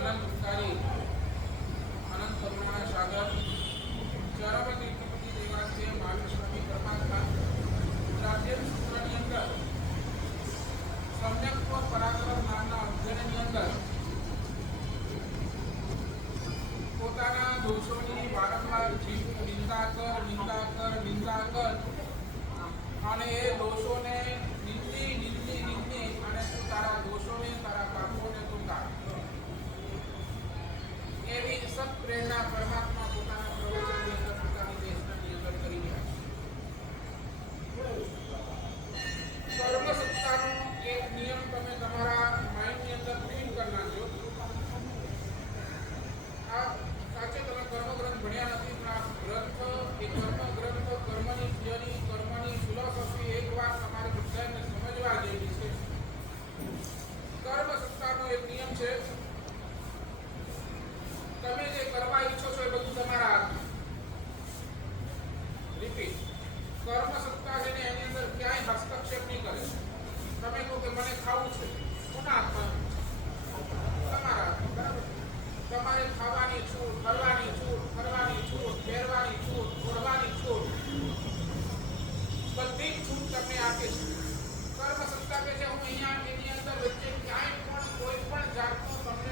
અનંતકારી અનંત કરુણા સાગર ચરમ તીર્થપતિ દેવાશ્રય મહાવીર સ્વામી પરમાત્મા ગુજરાતી સૂત્રની અંદર સમ્યક્ત્વ પરાક્રમ નામના અધ્યયનની અંદર પોતાના દોષોની વારંવાર નિંદા કર અને એ દોષોને નિંદી અને તું તારા દોષોને તારા પાપોને તું તાર એવી સત પ્રેરણા પરમાત્મા પોતાના પ્રવચનની અંદર પોતાની દેશની અંદર કરી રહ્યા છે। કર્મ સત્તાનો એક નિયમ તમે તમારા માઇન્ડની અંદર ફીલ કરી નાખજો। આ સાચે તમે કર્મગ્રંથ ભણ્યા નથી પણ આ ગ્રંથ એ કર્મગ્રંથ કર્મની થિયરી કર્મની ફિલોસોફી એકવાર તમારે બધાને સમજવા જેવી છે। કર્મ સત્તાનો એક નિયમ છે, તમે જે કરવા ઈચ્છો છો એ બધું તમારા હાથમાં। રિપીટ, કર્મ સત્તા છે ને એની અંદર ક્યાંય હસ્તક્ષેપ નહીં કરે। તમે કહો કે મને ખાવું છે, કોના હાથમાં? તમારા હાથમાં, બરાબર? તમારે ખાવાની છૂટ, કરવાની છૂટ, ફરવાની છૂટ, પહેરવાની છૂટ, ઓઢવાની છૂટ, બધી જ છૂટ તમને આપે છે। કર્મ સત્તા કે છે હું અહીંયા એની અંદર વચ્ચે ક્યાંય પણ કોઈ પણ જાતનો તમને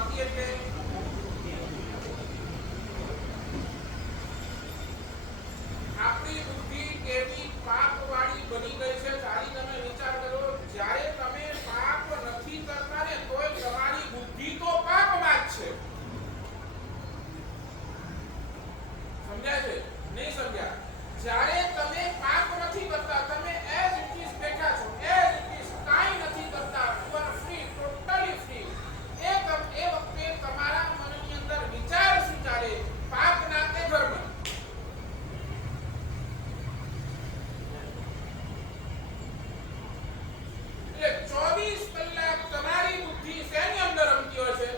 મતિ એટલે આપણી બુદ્ધિ કેવી પાપવાળી બની ગઈ છે ખાલી તમે વિચાર કરો જ્યારે તમે પાપ નથી કરતા ને તોય તમારી બુદ્ધિ તો પાપમાં જ છે સમજાય છે નહીં સમજ્યા જ્યારે તમે પાપ નથી કરતા તમે એઝ ઇટ ઇઝ બેઠા છો એઝ ઇટ ઇઝ કાઈ નથી કરતા you are free totally free એ વખતે તમારા મનની અંદર વિચાર શું ચાલે પાપના કે ધર્મ એટલે 24 કલાક તમારી બુદ્ધિ શેની અંદર રમતી હોય છે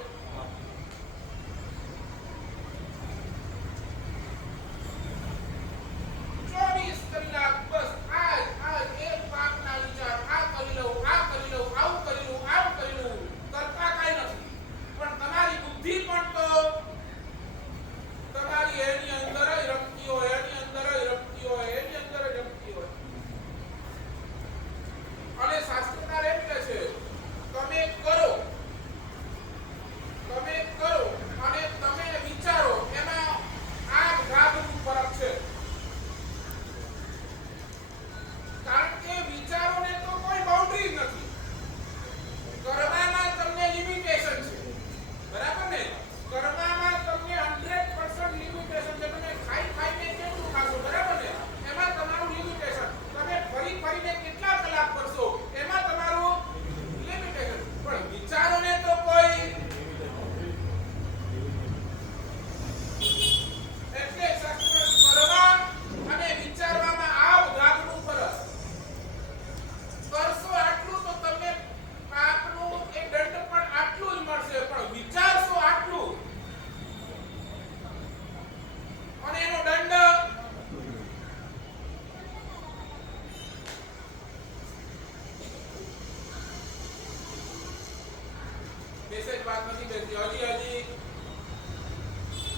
મેસેજ વાત નથી બેસતી હજી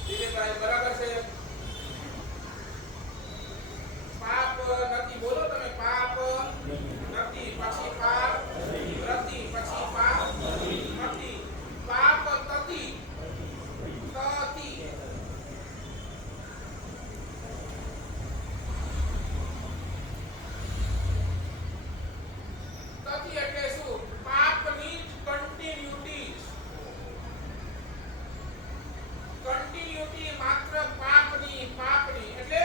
દિલીપભાઈ બરાબર છે પાપ નથી બોલો તમે પાપ નથી પછી પાપ રતિ પછી પાપ નથી પાપ તતિ તતિ તતિ એટલે શું પાપની કન્ટિન્યુટી માત્ર પાપની એટલે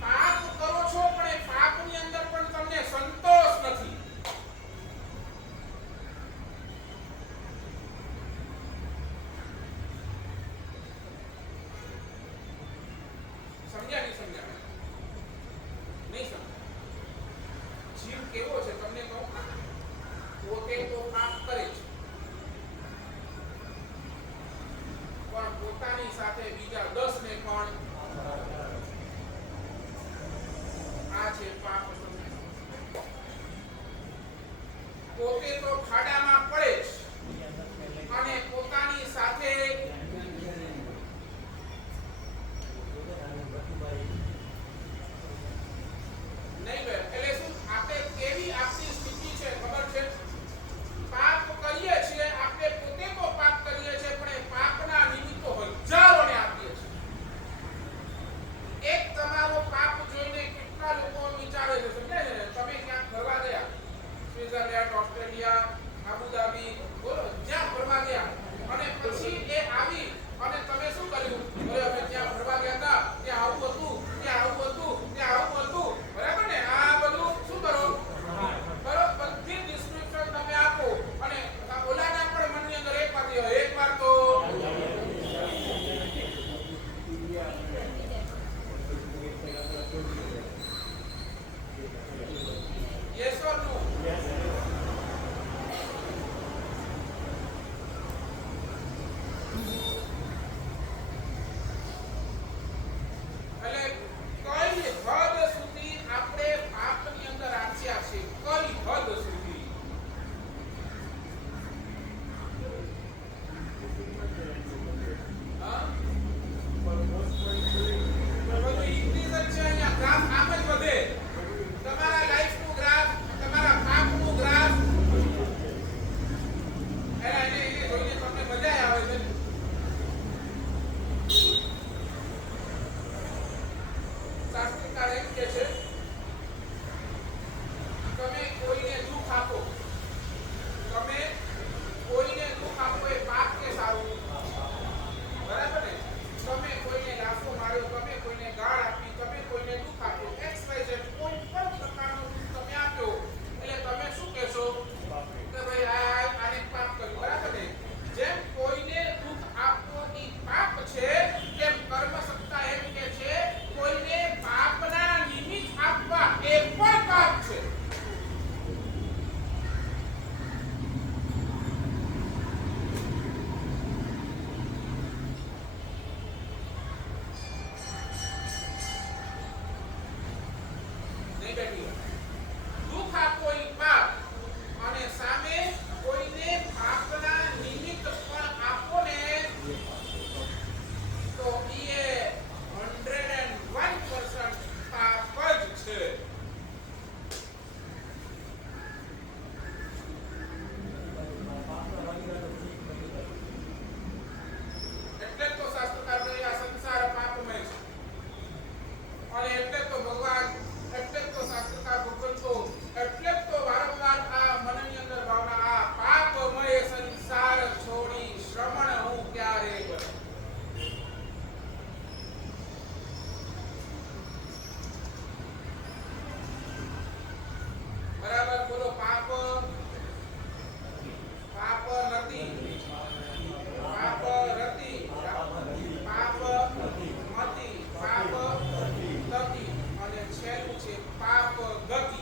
પાપ કરો છો પણ એ પાપની અંદર પણ તમને સંતોષ નથી સમજ્યા નહીં સમજ્યા નહીં સમજ્યા જીવ કેવો છે તમને કહું પોતે તો પાપ કરે છે પણ પોતાની સાથે બીજા 10 ને પણ આ છે પાપ પોતે તો ખાડામાં પડે છે અને પોતાની સાથે નહીં એટલે શું આપણે કેવી આપણી સ્થિતિ છે ખબર છે પાપ કરીએ છીએ આપણે પોતે તો પાપ કરીએ છીએ પણ એ પાપના નિમિત્તો હજારોને આપીએ છીએ એક તમારો પાપ જોઈને કેટલા લોકો વિચારે છે સમજાય છે તમે ક્યાંક ફરવા ગયા સ્વિટ્ઝરલેન્ડ ઓસ્ટ્રેલિયા આ બેઠી દુઃખ આપો ઈ પાપ અને સામે કોઈને પાપના નિમિત્ત પણ આપો ને તો એ 101% પાપ જ છે. એટલે તો શાસ્ત્રકાર કહે આ સંસાર પાપમય છે અને એટલે તો ભગવાન એટલે તો શાસ્ત્રકાર ભગવંતો એટલે તો વારંવાર આ મનની અંદર ભાવના આ પાપમય સંસાર છોડી શ્રમણ હું ક્યારે બને. બરાબર બોલો. પાપ પાપ નથી, પાપ રતી, પાપ મતિ, પાપ તતિ અને છેલ્લું છે પાપ ગતિ.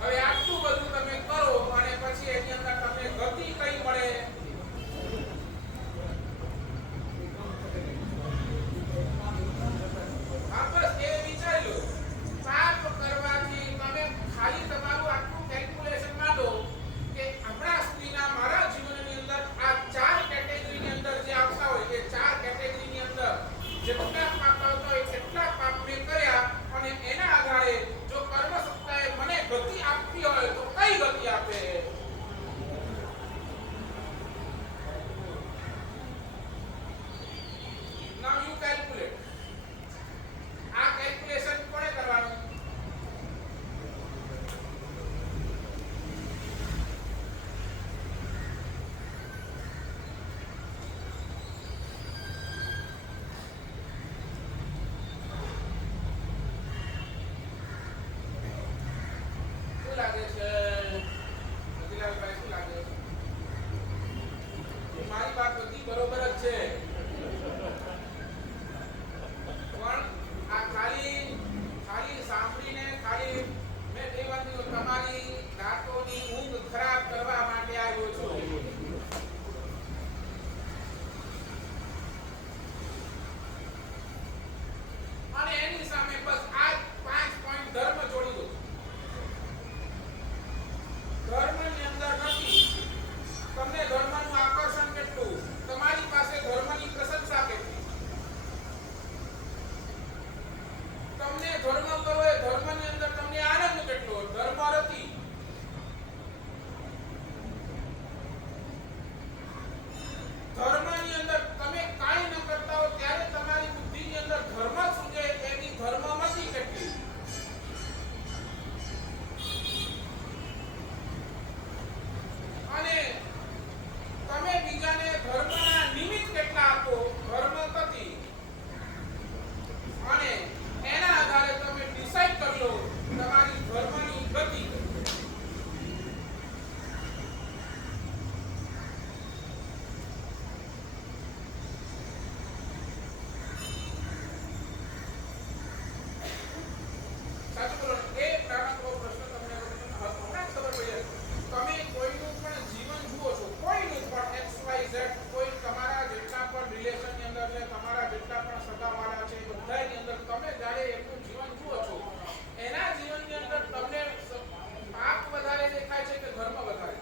હવે આટલું બધું તમે કરો અને પછી એની અંદર તમને ગતિ કઈ મળે? બસ એ વિચારી લો. પાપ કરવાથી તમે ખાલી તમારું આટલું કેલ્ક્યુલેશન માંડો કે આપણા સુધીના મારા જીવનની અંદર આ 4 કેટેગરીની અંદર જે આવતા હોય એ 4 કેટેગરીની અંદર જેટલા પાપ આવતા હોય એટલા પાપ મેં કર્યા અને એના આધારે જો કર્મ સત્તાએ મને ગતિ આપવી હોય તો કઈ ગતિ આપે? નાઉ યુ કેલ્ક્યુલેટ. આ કેલ્ક્યુલેશન કોણે કરવાનું? શું લાગે છે રતિલાલભાઈ? શું લાગે? મારી વાત બધી બરોબર જ છે પણ આ ખાલી સાંભળીને ખાલી મેં કહેવાનું તમારી રાતોની ઊંઘ ખરાબ કરવા માટે આવ્યો છું. અને એની સામે બસ આ 5 પોઈન્ટ ધર્મ જોડી દો. ધર્મની અંદર નથી. તમને ધર્મનું આકર્ષણ કેટલું? તમારી પાસે ધર્મની પ્રશંસા કેટલી? તમને ધર્મ કરો એ ધર્મની અંદર તમને આનંદ કેટલો? ધર્મ રતી. ધર્મની અંદર તમે કાંઈ ન કરતા હો ત્યારે તમારી બુદ્ધિની અંદર ધર્મ સૂજે એની ધર્મમતી કેટલી? અને તમે બીજાને ધર્મના નિમિત્ત કેટલા આપો? ધર્મપતિ. અને એના આધારે તમે ડિસાઈડ કરી લો તમારી ધર્મની ગતિ. સાચું બોલો. એ નાનકડો પ્રશ્ન તમને હમણાં જ ખબર પડી જાય. તમે કોઈનું પણ જીવન જુઓ છો, કોઈનું પણ XYZ, કોઈ તમારા જેટલા પણ રિલેશનની અંદર છે, તમારા જેટલા પણ સગાવાળા છે, બધાની અંદર તમે જ્યારે એમનું જીવન જુઓ છો એના જીવનની અંદર તમને પાપ વધારે દેખાય છે કે ધર્મ વધારે?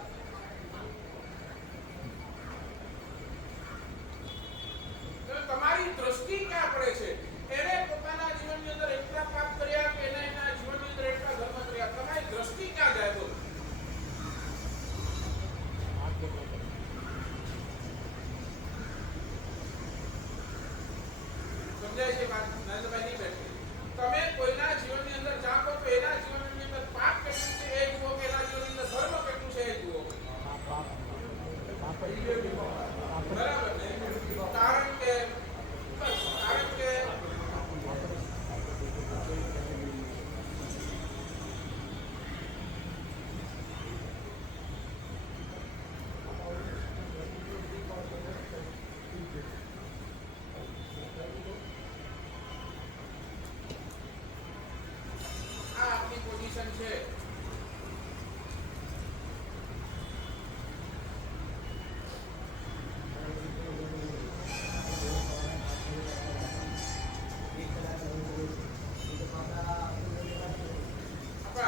તો તમારી દ્રષ્ટિ ક્યાં પડે છે? એને પોતાના જીવનની અંદર એટલા પાપ કર્યા કે એના જીવનની અંદર એટલા ધર્મ કર્યા? તમારી દ્રષ્ટિ ક્યાં જાય? બોલો. સમજાય છે વાત? નરેન્દ્રભાઈ નહીં બેઠે. તમે કોઈના જીવનની અંદર ઝાંકો તો એના જીવનની અંદર પાપ કેટલું છે એ જુઓ કે એના જીવનની અંદર ધર્મ કેટલું છે એ જુઓ. બરાબર ને? કારણ કે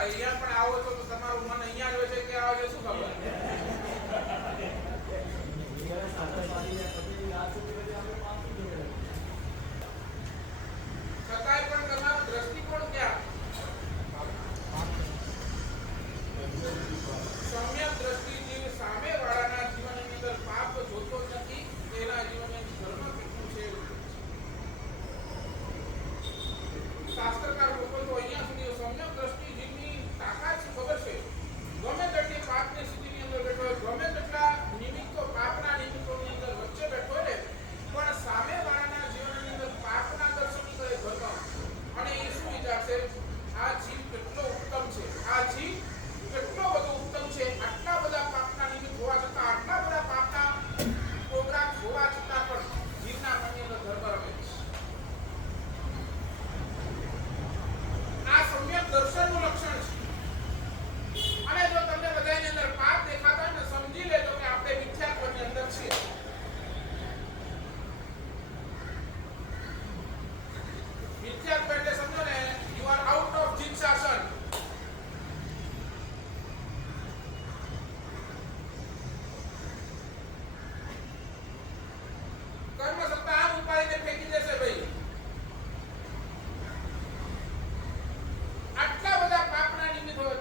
અહીંયા પણ આવો છો તો તમારું મન અહીંયા જ હોય છે કે આવે છે શું ખબર? છતાંય પણ તમારો દ્રષ્ટિકોણ ક્યાં? સમ્યક દ્રષ્ટિ જીવ સામે વાળાના જીવનની અંદર પાપ જોતો જ નથી, તેના જીવનની ધર્મ કેટલું છે. શાસ્ત્રકાર લોકો તો અહીંયા સુધી સમ્યક દ્રષ્ટિ જીવની તાકાત શું ખબર છે? ગમે તેટલી પાપની સ્થિતિની અંદર બેઠો હોય, ગમે તેટલા નિમિત્તો પાપના નિમિત્તોની અંદર વચ્ચે બેઠો હોય પણ સામે વાળાના જીવનની અંદર પાપના દર્શન કરે ધર્મ, અને એ શું વિચારશે? આ જીવ કેટલો ઉત્તમ છે, આ જીવ કેટલો બધો ઉત્તમ છે, આટલા બધા પાપના નિમિત્ત હોવા છતાં, આટલા બધા પાપના પ્રોગ્રામ હોવા છતાં પણ જીવના મનની અંદર ધર્મ રમે છે. આ સમ્યક દર્શનનું લક્ષણ છે. અને જો તમને બધાની અંદર પાપ દેખાતા હોય ને, સમજી લેજો કે આપણે મિથ્યાત્વની અંદર છીએ. મિથ્યાત્વ એટલે સમજો ને, યુ આર આઉટ ઓફ જીવશાસન. કર્મ સત્તા આમ ઉપાડીને ફેંકી દેશે ભાઈ. આટલા બધા પાપના નિમિત્ત હોય.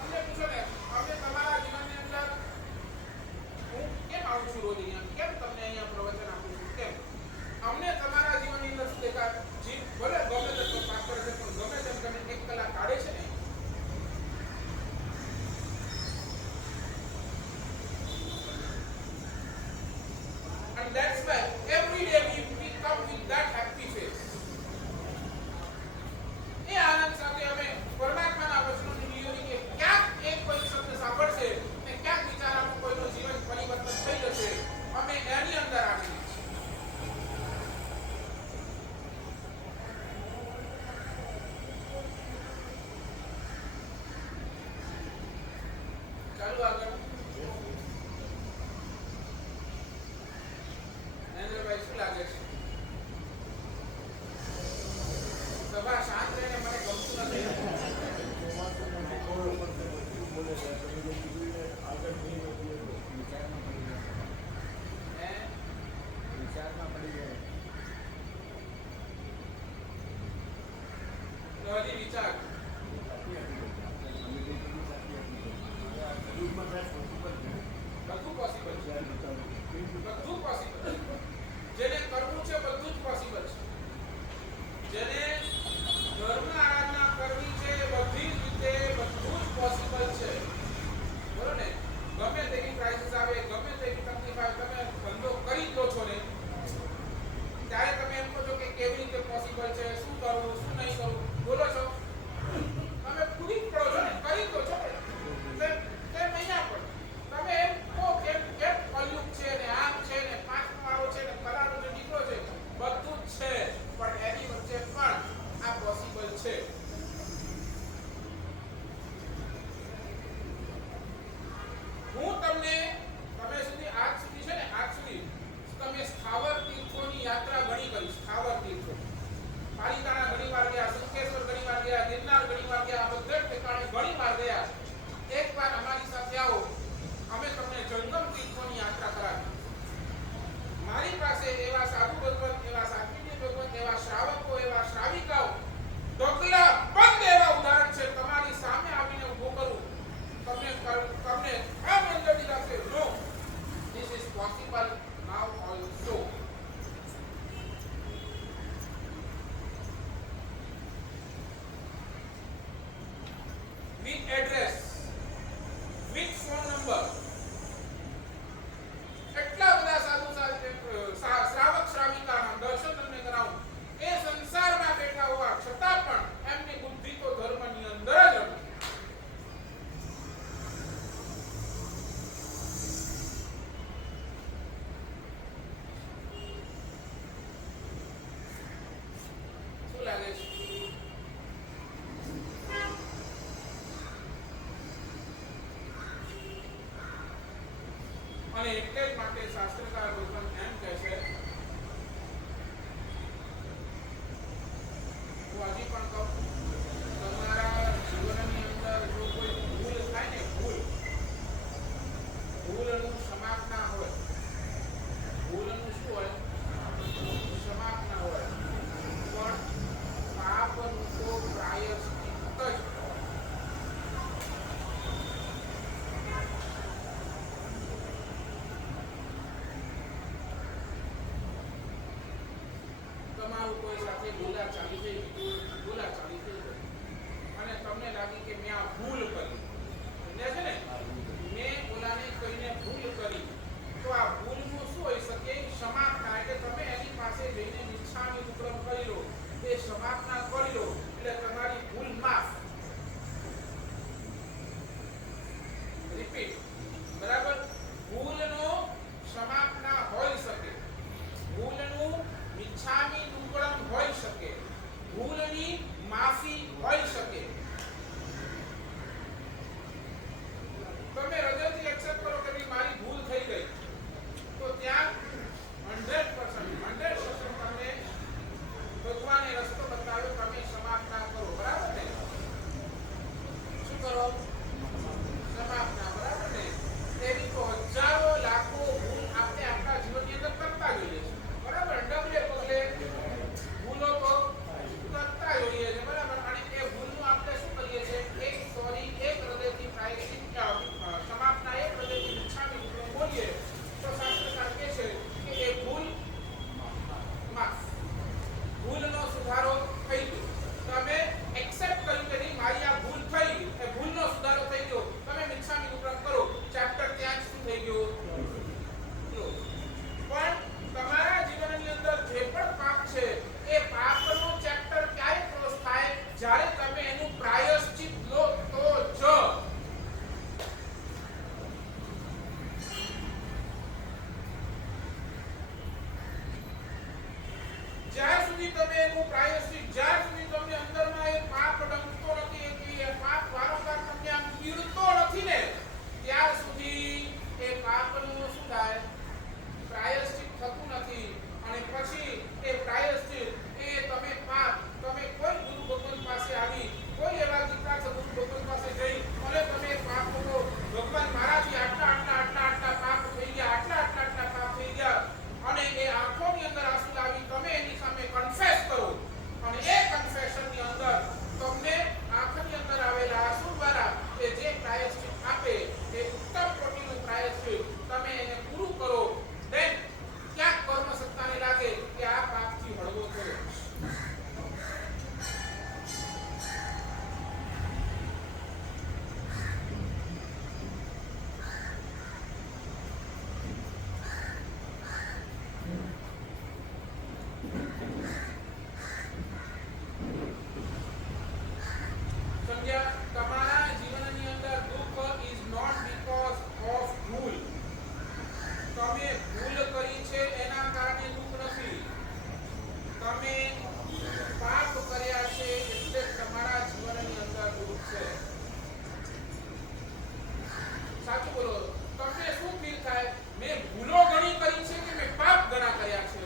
અમને પૂછો ને, અમે તમારા જીવનની અંદર હું કેમ આવું છું રોજ અહીંયા, કેમ તમને અહીંયા પ્રવચન આપું છું, કેમ? અમને તમારા જીવનની અંદર શું દેખાય? જીવ ભલે ગમે તેટલો પાપ કરે છે, પણ ગમે તેમ તમે 1 કલાક કાઢે છે ને. And that's why every day we come with that happy face. એ આનંદ સાથે અમે પરમાત્માના વચનોની નિયોજન કે ક્યાંક એક કોઈ શબ્દ સાંભળશે અને ક્યાંક વિચારામાં કોઈનું જીવન પરિવર્તન થઈ જશે, અમે એની અંદર આવીએ છીએ. ચાલો આગળ. નરેન્દ્રભાઈ શું લાગે છે? સભા શાંત રહીને મને ગમતું નથી. હજી વિચાર બધું પોસિબલ છે. બધું પોસિબલ છે. જેને કરવું છે બધું જ પોસિબલ છે. જેને ધર્મ આરાધના કરવી છે બધી જ રીતે બધું જ પોસિબલ છે. બરોબર ને? ગમે તેવી ક્રાઇસિસ આવે, ગમે તેવી તકલીફ આવે, તમે ધંધો કરી દો છો ને, ત્યારે તમે એમ કહો છો કે કેવી રીતે પોસિબલ છે, શું કરવું, શું નહીં કરવું, બોલો છો. તમે પૂરી કરો છો ને, કરી દો છો ને, તે મહિના પર તમે એમ કહો કે કલયુગ છે ને, આમ છે ને, 5 વાળો છે ને, ફલાણો છે, નીકળો છે, બધું જ છે, પણ એની વચ્ચે પણ આ પોસિબલ છે. હું તમને તમે સુધી આજ સુધી છે ને, આજ સુધી તમે સ્થાવર તીર્થોની યાત્રા ઘણી કરી. સ્થાવર તીર્થો પાલિતાણા ઘણી વાર ગયા, શંકેશ્વર ઘણી વાર ગયા, ગિરનાર ઘણી વાર ગયા, બધે ઠેકાણે ઘણી વાર ગયા. એકવાર અમારી સાથે આવો, અમે તમને જંગમ તીર્થોની યાત્રા કરાવી. મારી પાસે એવા સાધુ ભગવંત, એવા સાત્વિક ભગવંત, એવા શ્રાવકો, એવા શ્રાવિકાઓ ઢગલા બંધ એવા ઉદાહરણ છે. તમારી સામે આવીને ઊભો કરું, તમને આ મંડળી લાગશે, no, this is possible now also. with address, with phone number. એટલા બધા સાધુ શ્રાવક શ્રાવિકાના દર્શન તમને કરાવું. એ સંસારમાં બેઠા હોવા છતાં પણ એમની બુદ્ધિ તો ધર્મની અંદર જ હતી. શું લાગે છે? અને એટલે જ માટે શાસ્ત્રકાર ભગવાન એમ કહે છે, હું હજી પણ કહું, તમારા જીવનની તમારું કોઈ સાથે બોલાચાલી થઈ ગઈ અને તમને લાગી કે મેં આ ભૂલ કરી સમજ્યા છે ને મેં ઓલાને કહીને ભૂલ કરી તો આ ભૂલનું શું હોઈ શકે ક્ષમાપના એટલે તમે એની પાસે જઈને નિચ્છામી દુક્કડમ કરી લો એ ક્ષમાપના કરી લો એટલે તમારી ભૂલ માફ રિપીટ બરાબર ભૂલનો ક્ષમાપના હોઈ શકે ભૂલનું નિચ્છામી દુક્કડમ હોઈ શકે ભૂલની માફી હોઈ શકે તમે હૃદયથી એક્સેપ્ટ કરો કે મારી ભૂલ થઈ ગઈ તો ત્યાં 100% તમને ભગવાને રસ્તો બતાવ્યો તમે ક્ષમાપના કરો બરાબર ને શું કરો ક્ષમાપના બરાબર ને એવી તો હજારો લાખો ભૂલ આપણે આપણા જીવનની અંદર કરતા જોઈએ છે બરાબર ડબલે પગલે ભૂલો તો કરતા જોઈએ છે બરાબર અને એ ભૂલનું આપણે શું કરીએ છીએ એક સોરી એક હૃદયથી પ્રાયશ્ચિત ક્ષમાપના એક હૃદયથી નિચ્છામી દુક્કડમ બોલીએ તો શાસ્ત્રકાર કહે છે કે એ ભૂલ માફ ભૂલનો સુધારો થઈ ગયો તમે એક્સેપ્ટ કર્યું કે નહીં મારી આ ભૂલ થઈ એ ભૂલનો સુધારો થઈ ગયો તમે નિચ્છામી દુક્કડમ કરો ચેપ્ટર ત્યાં જ શું થઈ ગયું પણ તમારા જીવનની અંદર જે પણ પાપ છે એ પાપનો ચેપ્ટર ક્યારે ક્લોઝ થાય જ્યારે તમે એનું પ્રાયશ્ચિત લો તો જ જ્યાં સુધી તમે એનું પ્રાયશ્ચિત જ્યાં સુધી તમને અંદરમાં એ પાપ ડંકતો નથી કે એ પાપ વારંવાર તમને આમ પીડતો નથી ને ત્યાં સુધી એ પાપનું શું થાય પ્રાયશ્ચિત થતું નથી અને પછી એ પ્રાયશ્ચિત એ તમે પાપ તમે કોઈ ગુરુ ભગવાન પાસે આવી કોઈ એવા ગીતા ગુરુ ભગવાન પાસે જઈ અને તમે પાપ કરો ભગવાન મારાથી આટલા પાપ થઈ ગયા આટલા પાપ થઈ ગયા અને એ આંખોની અંદર આંસુ લાવી તમે એની સામે કન્ફેસ કરો અને એ કન્ફેશનની અંદર તમને આંખની અંદર આવેલા આંસુ દ્વારા એ જે પ્રાયશ્ચિત આપે એ ઉત્તમ કોટીનું પ્રાયશ્ચિત તમે એને પૂરું કરો દેન ક્યાંક કર્મ સત્તાને લાગે કે આ પાપથી હળવો થયો સમજ્યા તમારા જીવનની અંદર દુઃખ ઇઝ નોટ બીકોઝ ઓફ ભૂલ તમે ભૂલ કરી છે એના કારણે દુઃખ નથી તમે પાપ કર્યા છે એટલે તમારા જીવનની અંદર દુઃખ છે સાચું બોલો તમને શું ફીલ થાય મેં ભૂલો ઘણી કરી છે કે મેં પાપ ઘણા કર્યા છે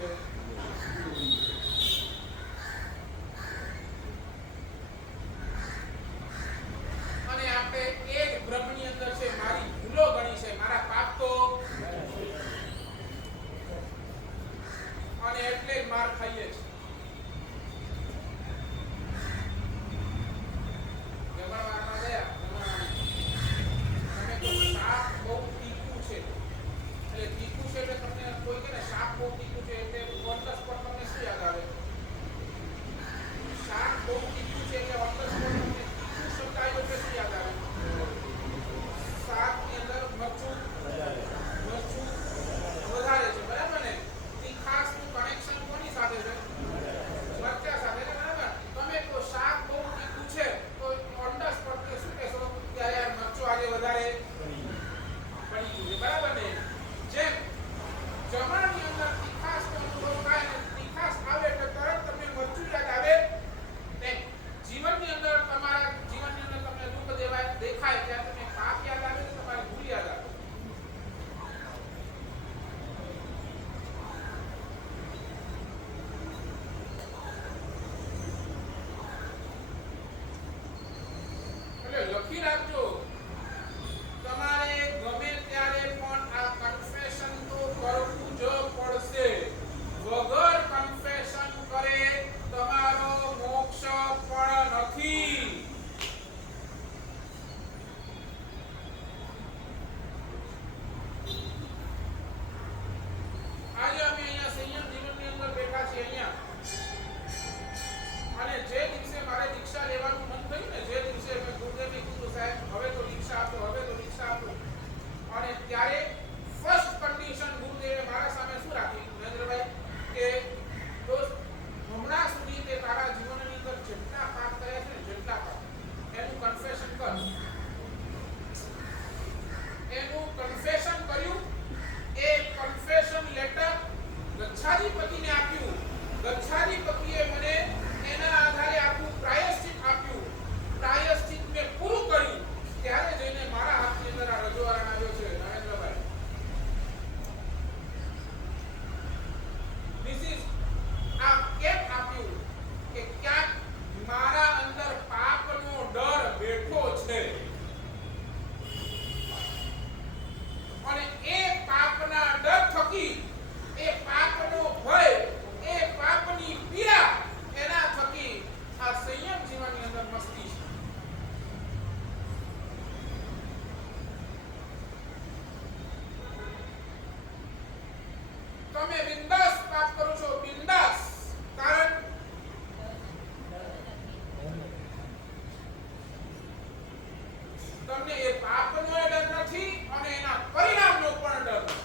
તમને એ પાપનો ડર નથી અને એના પરિણામનો પણ ડર નથી.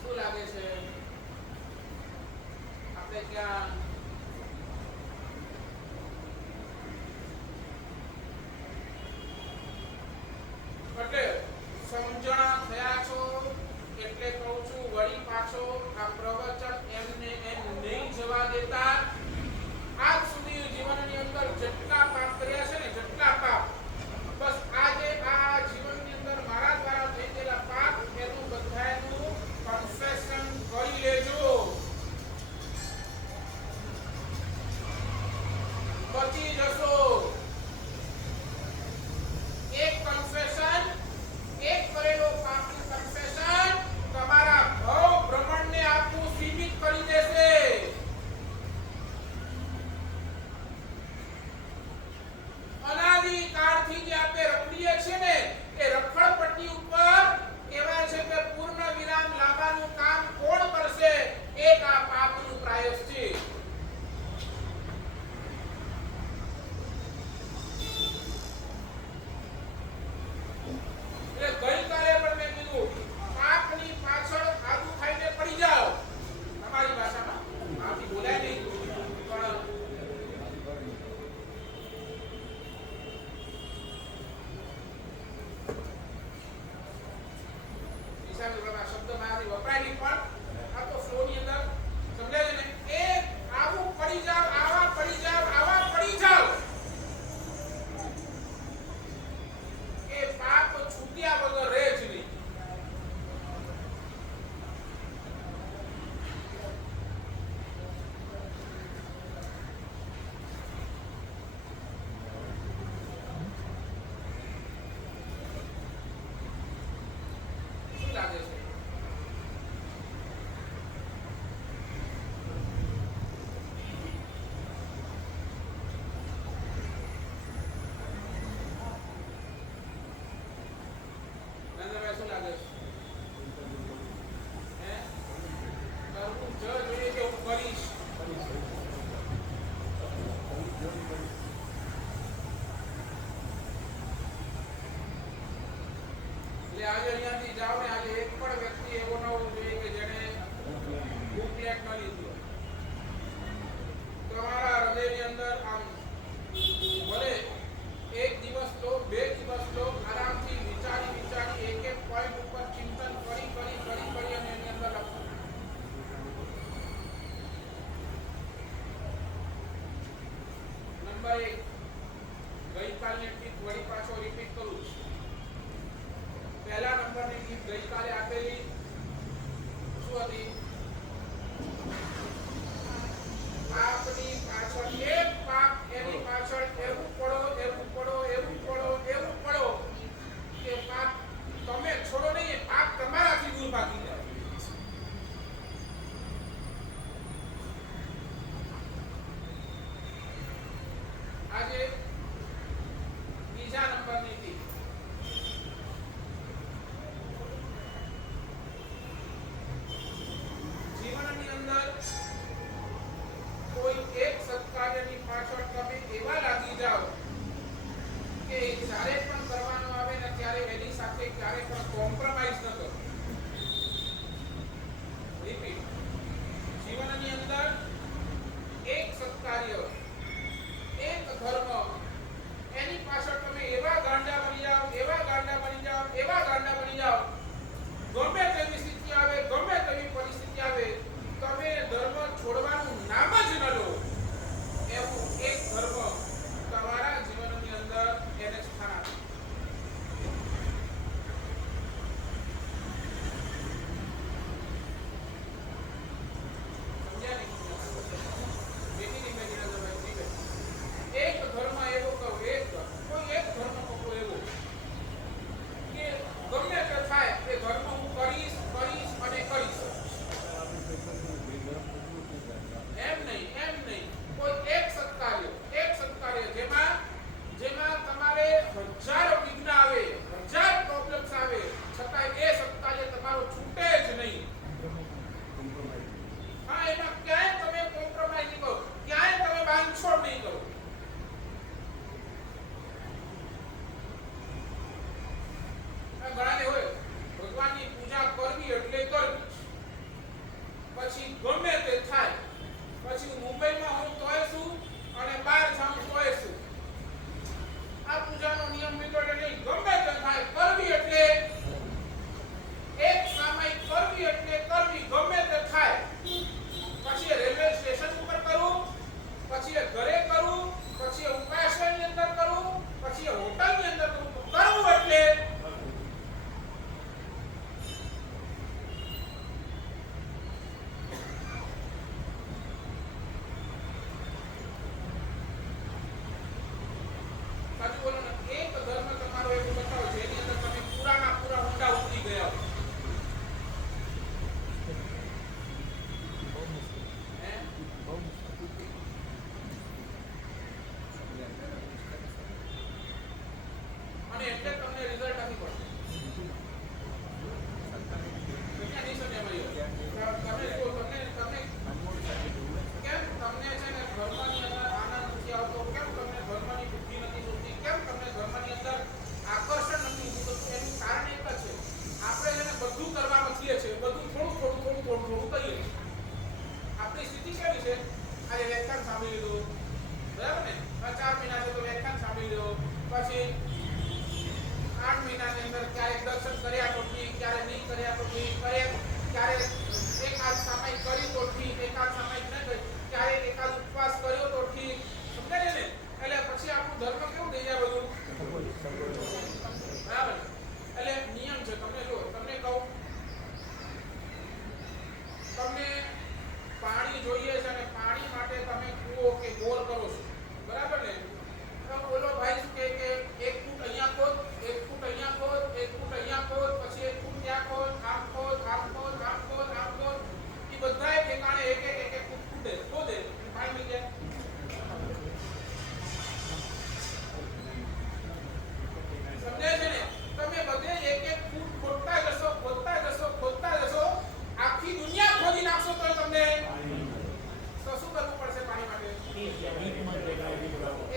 શું લાગે છે આપણે ક્યાં એટલે સમજણા થયા છો એટલે કહું છું વળી પાછો આ પ્રવચન એમને એમ નહીં જવા દેતા. આજ સુધી જીવનની અંદર જેટલા પાપ કર્યા છે ને જેટલા પાપ બસ આજે આ જીવનની અંદર મારા દ્વારા થઈ ગયેલા પાપ એનું બધાયનું કન્ફેશન કરી લેજો. બચી જશો. એક કન્ફેશન, એક કરેલો પાપનું કન્ફેશન તમારા ભવ બ્રહ્માંડને આખું સીમિત કરી દેશે. અનાદિ કાળથી જે આપણે રખડીએ છીએ ને એ રખડપટ્ટી ઉપર કહેવાય છે કે પૂર્ણ વિરામ લાવવાનું કામ કોણ કરશે? એક આ પાપનું પ્રાયશ્ચિત. એટલે ગઈકાલે પણ મેં કીધું પાપની પાછળ આદુ ખાઈને પડી જાઓ. તમારી ભાષામાં આથી બોલાય નહીં પણ ઈશાન શબ્દ મારાથી વપરાય નહીં પણ આ તો ફ્લોની અંદર સમજાય છે ને. એ આવું પડી જાવ, આવા પડી જાવ, આવા પડી જાવ. એ પાપ છૂટ્યા વગર રહે જ નહીં. શું લાગે છે? નંદનભાઈ શું લાગે છે? હે? કરવું જ જોઈએ કે હું કરીશ? એટલે આજે અહીંયાથી જાઓ ને આજે એક પણ વ્યક્તિ એવો ન હોવો જોઈએ કે જેને બુકલેટ ન લીધી હોય. તમારા હૃદયની અંદર આમ ભલે એક દિવસ લો, 2 દિવસ લો, આરામથી વિચારી એક એક પોઈન્ટ ઉપર ચિંતન કરી અને એની અંદર લખો. નંબર 1 ગઈકાલની ટીપ વળી પાછો રિપીટ કરું છું. પહેલા નંબરની ટીપ ગઈકાલે આપેલી શું હતી? પાપની પાછળ એક પાપ, એની પાછળ એવું પડો કે પાપ તમે છોડો નહીં, એ પાપ તમારાથી દૂર ભાગી જાય. આજે બીજા નંબરની ટીપ. જીવનની અંદર કોઈ એક સત્કાર્યની નહીં કર્યા તો એ કરે, ક્યારે એકાદ સમય કરી તો ઠીક, એકાદ સમય ન કરી, ક્યારે એકાદ ઉપવાસ કર્યો તો ઠીક, સમજાય ને? એટલે પછી આપણું ધર્મ કેવું થઈ જાય બધું, બરાબર? એટલે નિયમ છે. તમને જો તમને કહું, તમને પાણી જોઈએ છે અને પાણી માટે તમે કૂવો કે બોર કરો છો, બરાબર ને? તો બોલો ભાઈ શું કે 1 ફૂટ અહીંયા ખોદ, 1 ફૂટ અહીંયા ખોદ, 1 ફૂટ અહીંયા ખોદ, પછી 1 ફૂટ ત્યાં ખોદ, આમ ખોદ, આમ ખોદ, આમ ખોદ, આમ ખોદ, એ બધાય ઠેકાણે એક ફૂટ ખોદે પાણી મળી જાય. સમજાય છે ને? તમે બધે એક ફૂટ ખોદતા જશો, આખી દુનિયા ખોદી નાખશો તો તમને તો શું કરવું પડશે પાણી માટે?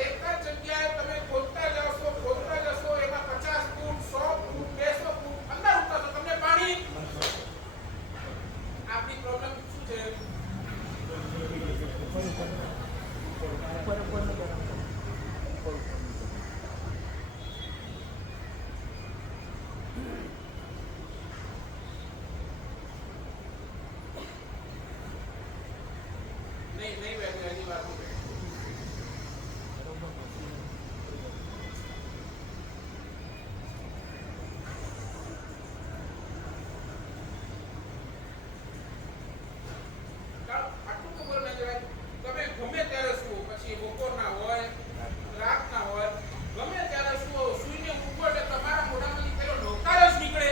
એક જ જગ્યાએ તમે ખોદતા જશો, એમાં 50 ફૂટ, 100 ફૂટ, 200 ફૂટ અંદર ઉતરશો, તમને પાણી. આપણી પ્રોબ્લેમ શું છે? નહીં હજી વાત આટલું તો બોલ ના જવાય. તમે ગમે ત્યારે સુવો, પછી બપોરના હોય, રાતના હોય, ગમે ત્યારે સુવો, સુઈને ઉઠો એટલે તમારા મોઢામાંથી પેલો નોકાર જ નીકળે.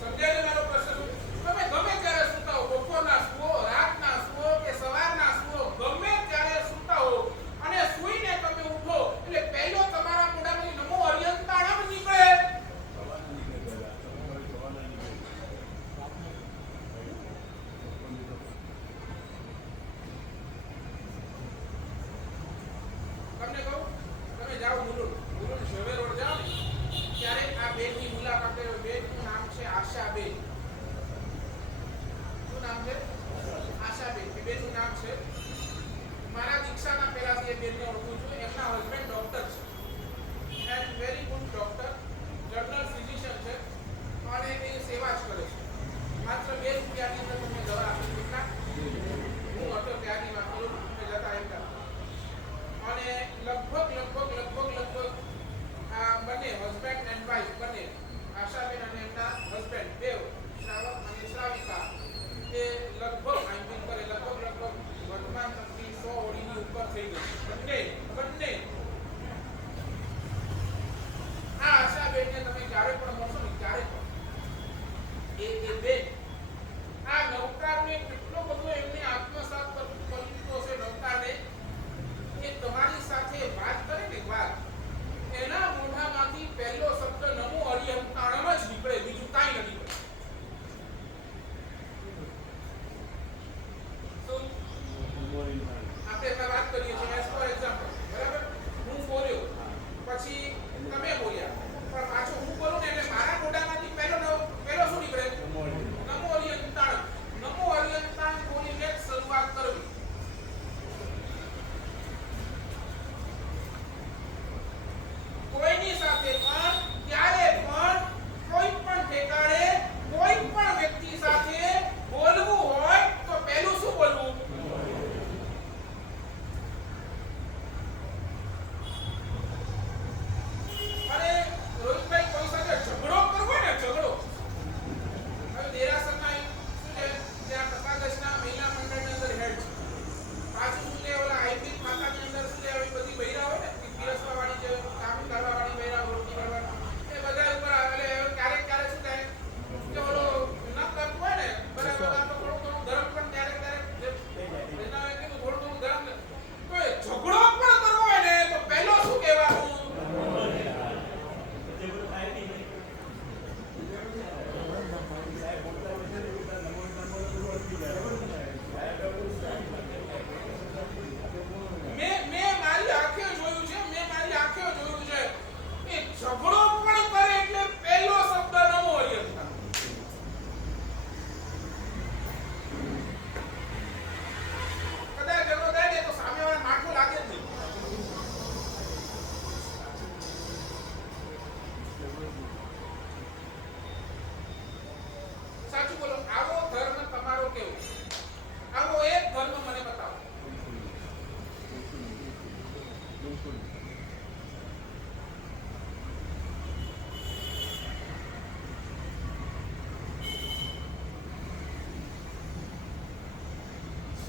સમજાય મારો પ્રશ્ન? તમે ગમે ત્યારે સુતા હો, બપોરના સુવો, રાતના સુવો કે સવારના સુવો, ગમે ત્યારે સુતા હો અને સુઈને તમે ઉઠો એટલે પહેલો તમારા મોઢામાંથી નમો અર્યંતાણમ નીકળે. તમને કહું, તમે જાઓ મુલુંડ શેવે રોડ જાઓ ને ત્યારે આ બેનની મુલાકાત લો. બેનનું નામ છે આશાબેન. શું નામ છે? આશાબેન. એ બેનનું નામ છે. મારા દીક્ષાના પહેલાથી એ બેનને ઓળખું છું. એમના હસબન્ડ ડોક્ટર છે and very good doctor, general physician છે અને એ સેવા જ કરે છે. માત્ર 2 રૂપિયાની અંદર તમને દવા આપી કેટલા હું હતો ત્યાંની વાત કરું, તમે જતા એકતા અને લગભગ આ બંને હસબન્ડ એન્ડ વાઇફ બંને આશાબેન અને એમના હસબન્ડ બેવ શ્રાવક અને શ્રાવિકા એ લગભગ આઈમ્પિંગ કરે લગભગ વર્તમાન તકની 100 ઓડીની ઉપર થઈ ગઈ બંને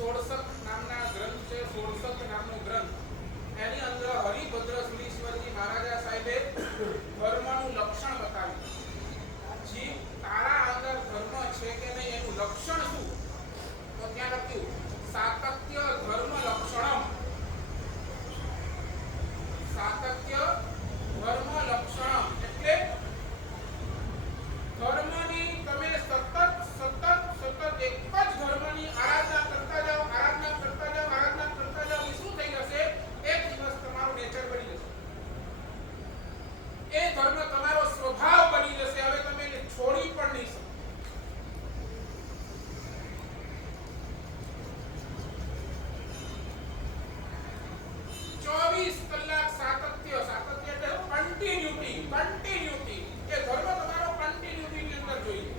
સોળસક નામના ગ્રંથ છે, સોળસક નામનો ગ્રંથ, એની અંદર હરિભદ્ર સુરીશ્વરજી મહારાજા સાહેબે ધર્મનું લક્ષણ બતાવ્યું. જીવ તારા અંદર ધર્મ છે કે નહીં એનું લક્ષણ શું? તો ત્યાં લખ્યું સાતત્ય ધર્મ લક્ષણમ. સાતત્ય ધર્મ લક્ષણમ એટલે ધર્મની તમે સતત એક જ ધર્મની આરાધના કરતા જાઓ, આરાધના કરતા જાઓ, આરાધના કરતા જાઓ. એ શું થઈ જશે? એક દિવસ તમારું નેચર બની જશે, એ ધર્મ તમારો સ્વભાવ બની જશે. હવે તમે એને છોડી પણ નહીં શકો. 24 કલાક સાતત્ય, સાતત્ય એટલે કન્ટિન્યુટી, કન્ટિન્યુટી. એ ધર્મ તમારો કન્ટિન્યુટી ની અંદર જોઈએ.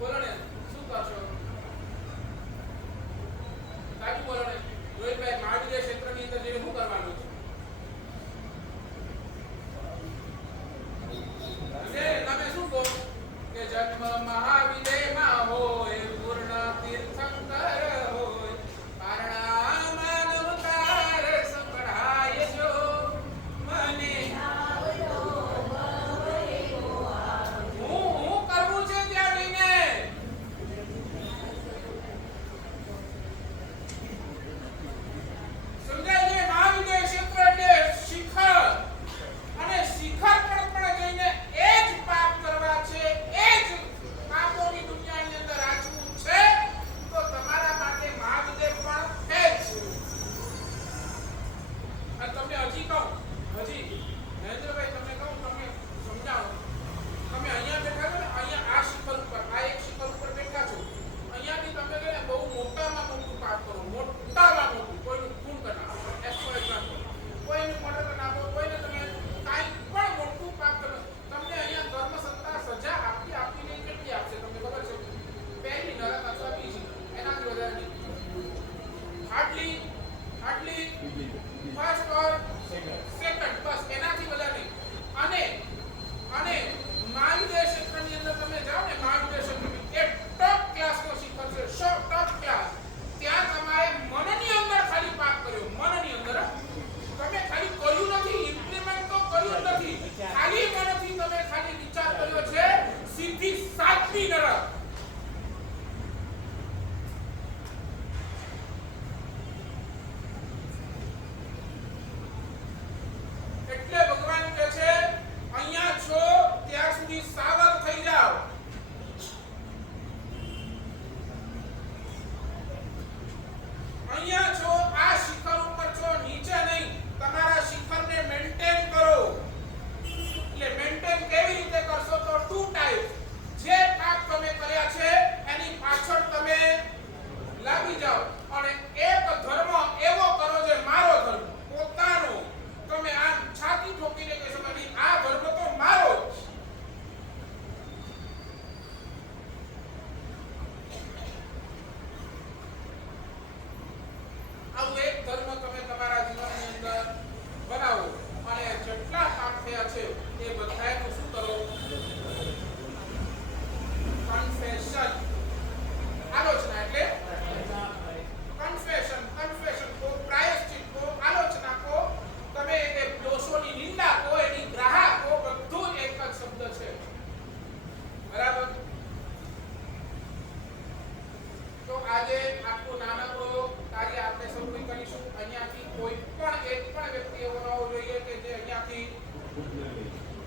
બોલો ને શું કરશો? સાચું બોલો ને. આટલી આટલી ફર્સ્ટ ઓર સેકન્ડ, બસ એનાથી બધા નહીં. અને અને મહાવિદ્ય ક્ષેત્રની અંદર તમે જાઓ ને, મહાવિદ્ય ક્ષેત્રની એ ટોપ ક્લાસનો શિખર છે, ટોપ ક્લાસ. ત્યાં તમારે મનની અંદર ખાલી પાક કર્યો, મનની અંદર તમે ખાલી કર્યું નથી, ઇમ્પ્લિમેન્ટ તો કર્યું નથી, ખાલી મનથી તમે ખાલી વિચાર કર્યો છે સીધી સાચી નરક. એટલે ભગવાન કહે છે અહીંયા છો ત્યાં સુધી સાવધ થઈ જાઓ. અહીંયા છો, આ શિખર ઉપર છો, નીચે નહીં. તમારા શિખરને મેન્ટેન કરો. એટલે મેન્ટેન કેવી રીતે કરશો? તો ટુ ટાઈપ. જે પાપ તમે કર્યા છે એની પાછળ તમે લાગી જાઓ અને એક ધર્મ એવો કરો જે મારો ધર્મ, પોતાનો. તમે આ છાતી ઠોકીને કહી શકો નહીં, આ ધર્મ તો મારો જ. આવું એક ધર્મ તમે તમારા જીવનની અંદર બનાવો અને જેટલા પાપ થયા છે એ બધાયનું શું કરો? કન્ફેશન. આલોચના એટલે કન્ફેશન. કન્ફેશન કો, પ્રાયશ્ચિત કો, આલોચના કો, તમે એ દોષોની નિંદા કો, એની ગ્રાહક કો, બધું એક જ શબ્દ છે. બરાબર? તો આજે આટલું નાનકડો કાર્ય આપણે સૌ કોઈ કરીશું. અહીંયાથી કોઈ પણ એક પણ વ્યક્તિ એવો ન હોવો જોઈએ કે જે અહીંયાથી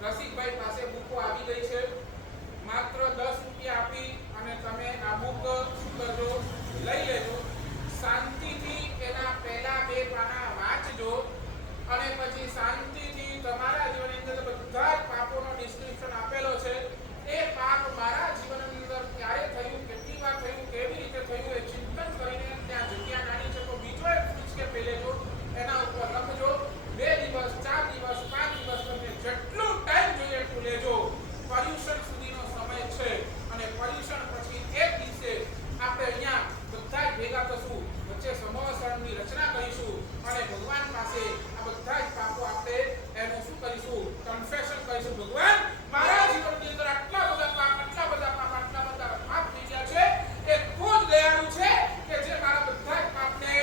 રસિકભાઈ પાસે બુકો આવી ગઈ છે, માત્ર 10 રૂપિયા આપી અને તમે આ બુક શું કરજો? લઈ લેજો. શાંતિથી એના પહેલા 2 પાના વાંચજો અને પછી શાંતિથી તમારા જીવનની અંદર બધા જ પાપોનો ડિસ્ક્રિપ્શન આપેલો છે. એ પાપ મારા જીવનની અંદર ક્યારે થયું, કેટલી વાર થયું, કેવી રીતે થયું એ ચિંતન કરીને ત્યાં જગ્યા નાની છે તો બીજો એક પૂછકે પેલેજો, એના ઉપર લખજો. 2 દિવસ, 4 દિવસ, 5 દિવસ, તમને જેટલું ટાઈમ જોઈએ એટલું લેજો. પર્યુષણ સુધીનો સમય છે અને પર્યુષણ પછી એક દિવસે આપણે અહીંયા બધા જ ભેગા થશું, વચ્ચે સમોસણની રચના કરીશું અને ભગવાન પાસે આ બધા જ પાપો આપણે એનું શું કરીશું? કન્ફેશન કરીશું. ભગવાન, મારા જીવનની અંદર આટલા બધા પાપ થઈ ગયા છે. એ તું જ દયાળુ છે કે જે મારા બધા જ પાપને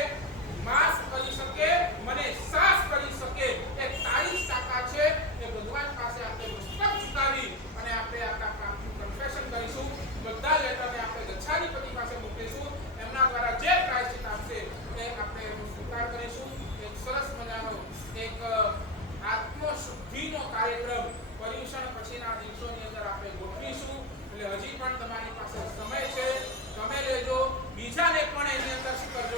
માફ કરી શકે, મને સાફ કરી શકે. એ તારી જ તાકાત છે. એ ભગવાન પાસે આપણે મસ્તક ઝુકાવી અને આપણે આપણા પાપનું કન્ફેશન કરીશું. બધા લેટરને આપણે ગચ્છાધિપતિ પાસે મોકલીશું. એમના દ્વારા જે પ્રાયશ્ચિત આપશે એ આપણે એનો સ્વીકાર કરીશું. એક સરસ મજાનો એક આત્મશુદ્ધિનો કાર્યક્રમ પર્યુષણ પછીના દિવસોની અંદર આપણે ગોઠવીશું. એટલે હજી પણ તમારી પાસે સમય છે, તમે લેજો, બીજાને પણ એની અંદર શું કરજો?